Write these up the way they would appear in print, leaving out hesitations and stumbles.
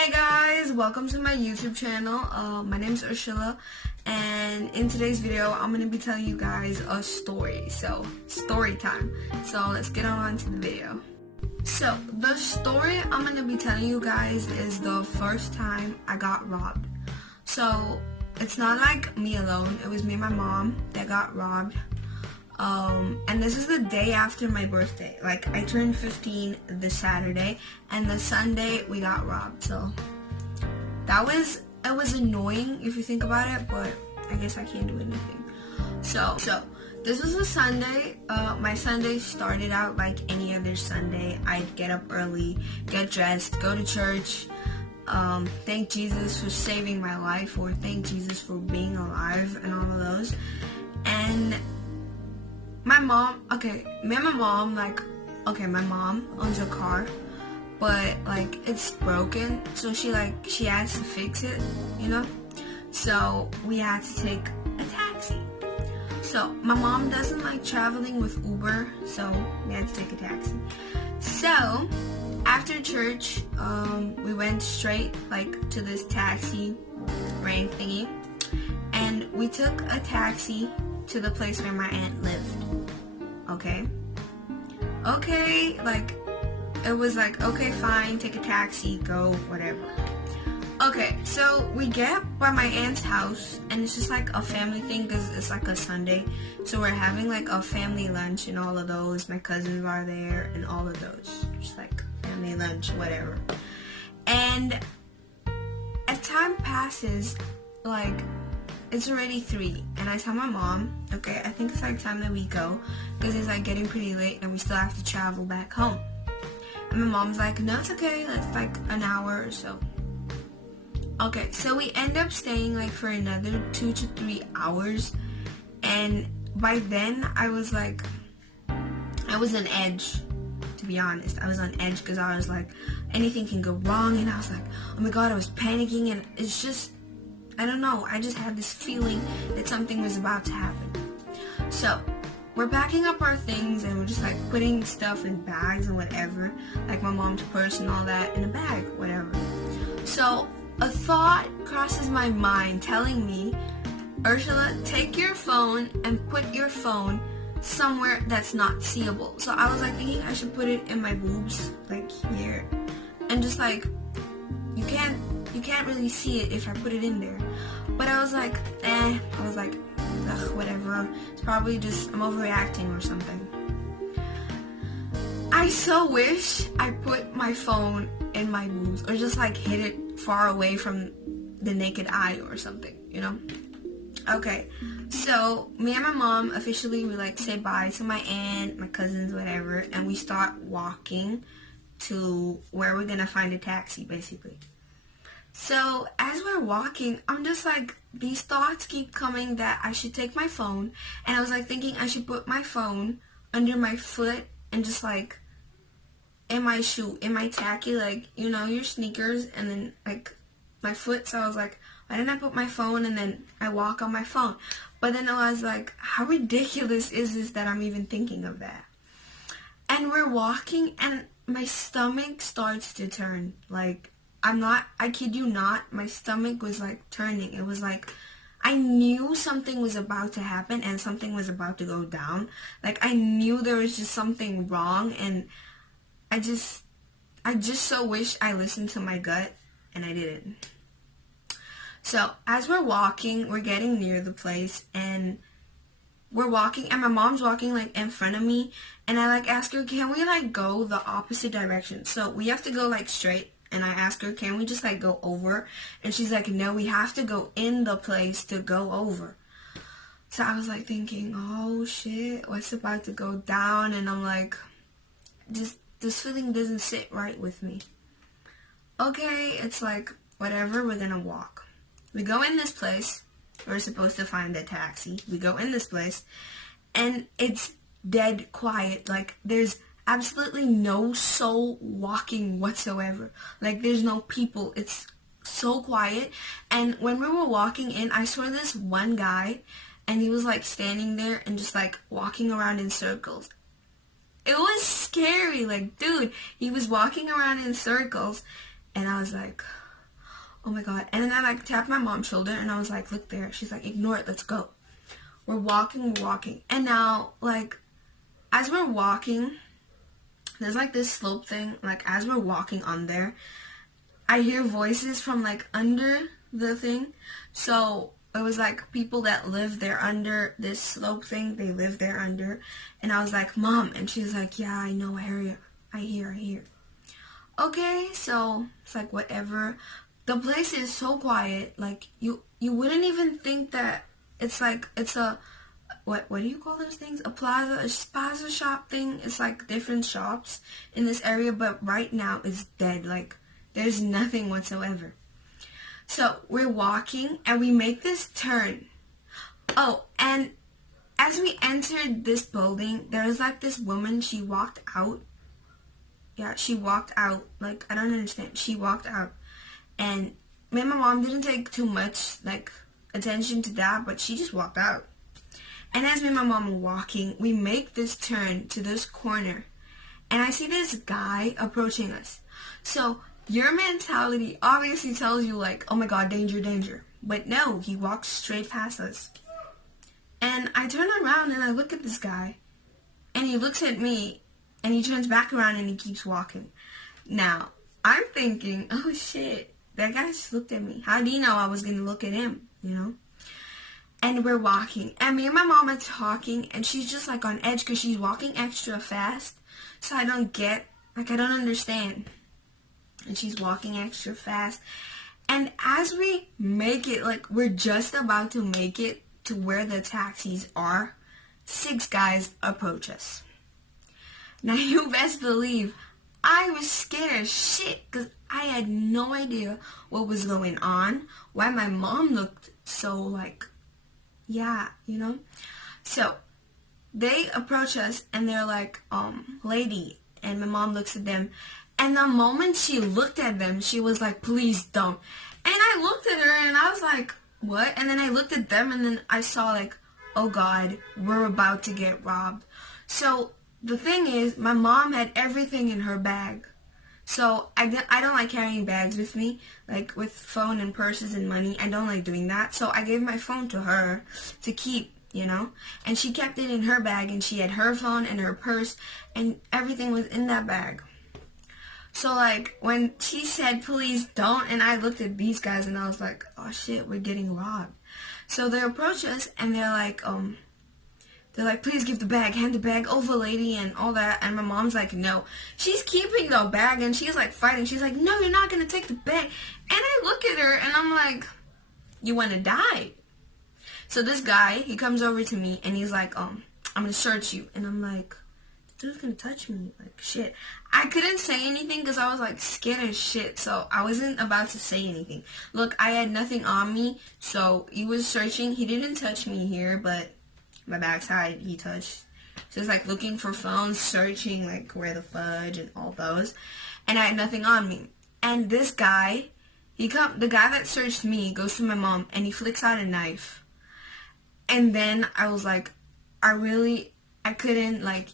Hey guys, welcome to my YouTube channel. My name is Ursula, and in today's video I'm going to be telling you guys a story. So, story time. So let's get on to the video. So, the story I'm going to be telling you guys is the first time I got robbed. So, it's not like me alone. It was me and my mom that got robbed. And this is the day after my birthday. Like, I turned 15 this Saturday, and the Sunday we got robbed. So it was annoying if you think about it, but I guess I can't do anything. So this was a Sunday. My Sunday started out like any other Sunday. I'd get up early, get dressed, go to church, thank Jesus for saving my life, or thank Jesus for being alive, and all of those. And my mom, my mom owns a car, but like it's broken, so she has to fix it, you know? So we had to take a taxi. So my mom doesn't like traveling with Uber, so we had to take a taxi. So after church, we went straight to this taxi rank thingy, and we took a taxi to the place where my aunt lived. It was okay, fine, take a taxi, go, whatever. Okay, so we get by my aunt's house, and it's just like a family thing, because it's like a Sunday, so we're having like a family lunch and all of those. My cousins are there and all of those, just like family lunch, whatever. And as time passes, it's already 3, and I tell my mom, okay, I think it's time that we go, because it's getting pretty late and we still have to travel back home. And my mom's like, no, it's okay, it's an hour or so. Okay, so we end up staying for another 2 to 3 hours, and by then I was on edge, to be honest. I was on edge because I was anything can go wrong, and I was oh my god, I was panicking, and it's just, I don't know, I just had this feeling that something was about to happen. So, we're packing up our things, and we're just putting stuff in bags and whatever, like my mom's purse and all that in a bag, whatever. So, a thought crosses my mind telling me, Ursula, take your phone and put your phone somewhere that's not seeable. So I was thinking I should put it in my boobs, here, and just you can't really see it if I put it in there. But I was ugh, whatever. It's probably just I'm overreacting or something. I so wish I put my phone in my boobs, or just hid it far away from the naked eye or something, you know? Okay, so me and my mom officially, we say bye to my aunt, my cousins, whatever, and we start walking to where we're gonna find a taxi, basically. So as we're walking, I'm just these thoughts keep coming that I should take my phone, and I was thinking I should put my phone under my foot and just in my shoe, in my tacky, your sneakers, and then my foot. So I was why didn't I put my phone and then I walk on my phone? But then I was how ridiculous is this that I'm even thinking of that? And we're walking, and my stomach starts to turn. I kid you not, my stomach was turning. It was I knew something was about to happen and something was about to go down. I knew there was just something wrong, and I just so wish I listened to my gut, and I didn't. So as we're walking, we're getting near the place, and we're walking, and my mom's walking in front of me, and I ask her, can we go the opposite direction? So we have to go straight, and I ask her, can we just go over? And she's no, we have to go in the place to go over. So I was thinking, oh shit, what's about to go down? And I'm this feeling doesn't sit right with me. Okay, it's whatever, we're gonna walk. We go in this place. We're supposed to find a taxi. We go in this place, and it's dead quiet. There's absolutely no soul walking whatsoever. There's no people. It's so quiet. And when we were walking in, I saw this one guy, and he was standing there and just walking around in circles. It was scary. Dude, he was walking around in circles, and I was oh my god. And then I like tapped my mom's shoulder and I was like, look there. She's like, ignore it, let's go. We're walking. And now, like, as we're walking, there's like this slope thing. Like, as we're walking on there, I hear voices from like under the thing. So it was like people that live there under this slope thing. They live there under. And I was like, Mom. And she's like, yeah, I know, I hear. Okay, so it's like whatever. The place is so quiet. Like, you wouldn't even think that it's like, it's a, what do you call those things? A plaza shop thing. It's like different shops in this area, but right now it's dead. Like, there's nothing whatsoever. So we're walking and we make this turn. Oh, and as we entered this building, there was like this woman, she walked out. Yeah, she walked out. Like, I don't understand. She walked out. And me and my mom didn't take too much, like, attention to that, but she just walked out. And as me and my mom were walking, we make this turn to this corner. And I see this guy approaching us. So your mentality obviously tells you, like, oh my god, danger, danger. But no, he walks straight past us. And I turn around and I look at this guy. And he looks at me. And he turns back around and he keeps walking. Now, I'm thinking, oh shit, that guy just looked at me. How did he know I was going to look at him, you know? And we're walking. And me and my mom are talking. And she's just like on edge because she's walking extra fast. So I don't understand. And she's walking extra fast. And as we make it, like we're just about to make it to where the taxis are, 6 guys approach us. Now, you best believe I was scared as shit because I had no idea what was going on, why my mom looked so like, yeah, you know? So, they approach us and they're like, lady, and my mom looks at them, and the moment she looked at them, she was like, please don't. And I looked at her and I was like, what? And then I looked at them and then I saw like, oh God, we're about to get robbed. So, the thing is, my mom had everything in her bag. So, I don't like carrying bags with me, like with phone and purses and money. I don't like doing that. So, I gave my phone to her to keep, you know. And she kept it in her bag, and she had her phone and her purse, and everything was in that bag. So, like, when she said, please don't, and I looked at these guys, and I was like, oh shit, we're getting robbed. So, they approach us, and they're like, please give the bag, hand the bag over, lady, and all that. And my mom's like, no. She's keeping the bag, and she's like fighting. She's like, no, you're not going to take the bag. And I look at her, and I'm like, you want to die? So this guy, he comes over to me, and he's like, I'm going to search you. And I'm like, this dude's going to touch me. Like, shit. I couldn't say anything because I was, like, scared as shit. So I wasn't about to say anything. Look, I had nothing on me, so he was searching. He didn't touch me here, but my backside he touched. So it's like looking for phones, searching like where the fudge and all those. And I had nothing on me. And this guy, the guy that searched me goes to my mom and he flicks out a knife. And then I was like, I couldn't, like,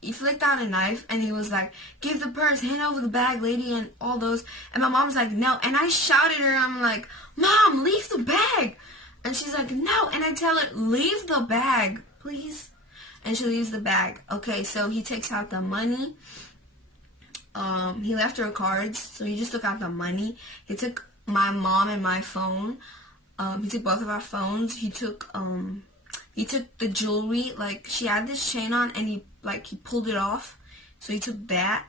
he flicked out a knife and he was like, give the purse, hand over the bag, lady, and all those. And my mom's like, no. And I shouted at her, I'm like, Mom, leave the bag. And she's like, no. And I tell her, leave the bag, please. And she leaves the bag. Okay, so he takes out the money. He left her cards, so he just took out the money. He took my mom and my phone. He took both of our phones. He took the jewelry. Like, she had this chain on, and he pulled it off. So he took that.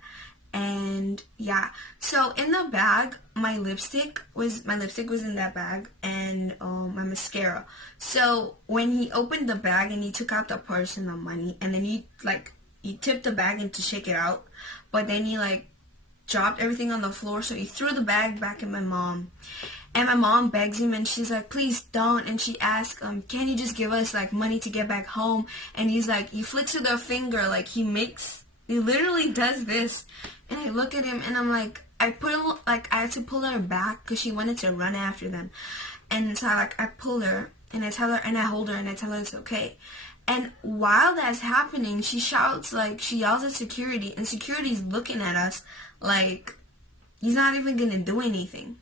And yeah, so in the bag, my lipstick was in that bag, and my mascara. So when he opened the bag and he took out the purse and the money, and then he tipped the bag in to shake it out, but then he dropped everything on the floor, so he threw the bag back at my mom. And my mom begs him, and she's like, please don't. And she asks, can you just give us money to get back home? And he's like, he flicks with her finger, he literally does this. And I look at him and I'm like, I had to pull her back because she wanted to run after them. And so I pull her and I tell her, and I hold her and I tell her it's okay. And while that's happening, she shouts, she yells at security, and security's looking at us like he's not even gonna do anything.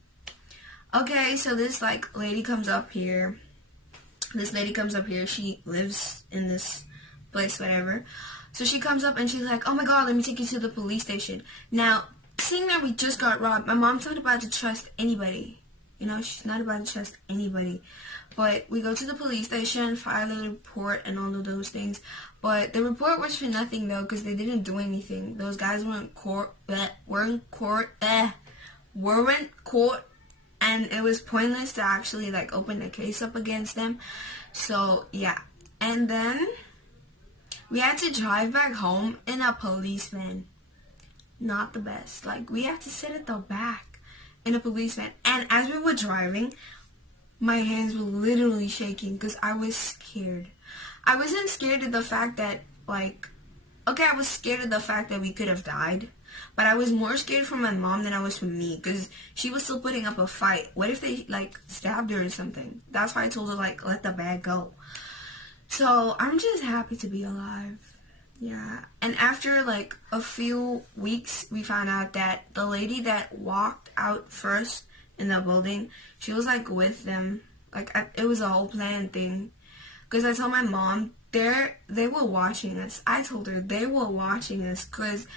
Okay, so this like lady comes up here. She lives in this place, whatever. So she comes up and she's like, oh my god, let me take you to the police station. Now, seeing that we just got robbed, my mom's not about to trust anybody. You know, she's not about to trust anybody. But we go to the police station, file a report, and all of those things. But the report was for nothing, though, because they didn't do anything. Those guys weren't caught, and it was pointless to actually, like, open the case up against them. So, yeah. And then we had to drive back home in a police van. Not the best. Like, we had to sit at the back in a police van. And as we were driving, my hands were literally shaking because I was scared. I wasn't scared of the fact that, like, okay, I was scared of the fact that we could have died. But I was more scared for my mom than I was for me because she was still putting up a fight. What if they, like, stabbed her or something? That's why I told her, like, let the bag go. So, I'm just happy to be alive. Yeah. And after, like, a few weeks, we found out that the lady that walked out first in the building, she was, like, with them. Like, it was a whole planned thing. Because I told my mom, they were watching us. I told her they were watching us because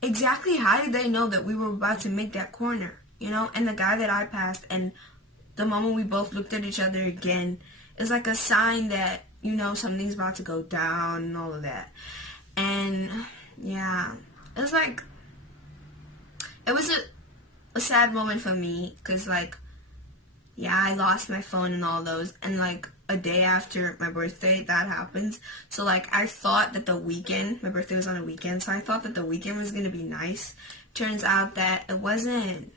exactly how did they know that we were about to make that corner, you know? And the guy that I passed, and the moment we both looked at each other again, it's like a sign that, you know, something's about to go down and all of that. And, yeah, it was like, it was a sad moment for me, because, like, yeah, I lost my phone and all those, and, like, a day after my birthday, that happens. So, like, I thought that the weekend, my birthday was on a weekend, so I thought that the weekend was going to be nice. Turns out that it wasn't.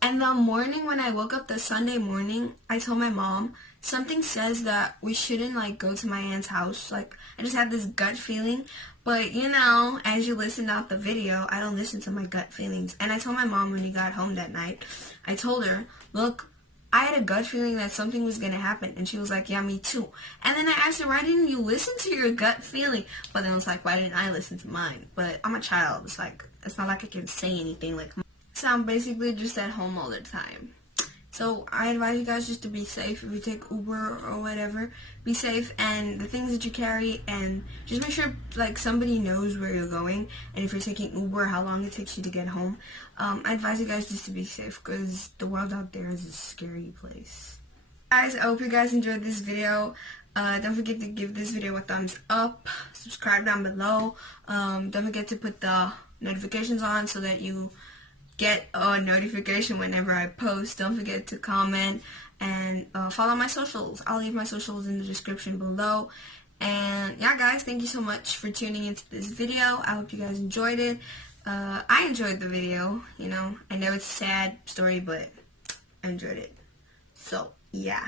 And the morning when I woke up, the Sunday morning, I told my mom, something says that we shouldn't, like, go to my aunt's house. Like, I just had this gut feeling. But, you know, as you listened out the video, I don't listen to my gut feelings. And I told my mom when we got home that night, I told her, look, I had a gut feeling that something was going to happen. And she was like, yeah, me too. And then I asked her, why didn't you listen to your gut feeling? But then I was like, why didn't I listen to mine? But I'm a child. It's like, it's not like I can say anything. Like, so I'm basically just at home all the time. So I advise you guys just to be safe if you take Uber or whatever. Be safe, and the things that you carry, and just make sure, like, somebody knows where you're going, and if you're taking Uber, how long it takes you to get home. I advise you guys just to be safe, because the world out there is a scary place. Guys, I hope you guys enjoyed this video. Don't forget to give this video a thumbs up, subscribe down below. Don't forget to put the notifications on so that you get a notification whenever I post. Don't forget to comment and follow my socials. I'll leave my socials in the description below. And yeah, guys, thank you so much for tuning into this video. I hope you guys enjoyed it. I enjoyed the video, you know. I know it's a sad story, but I enjoyed it. So, yeah.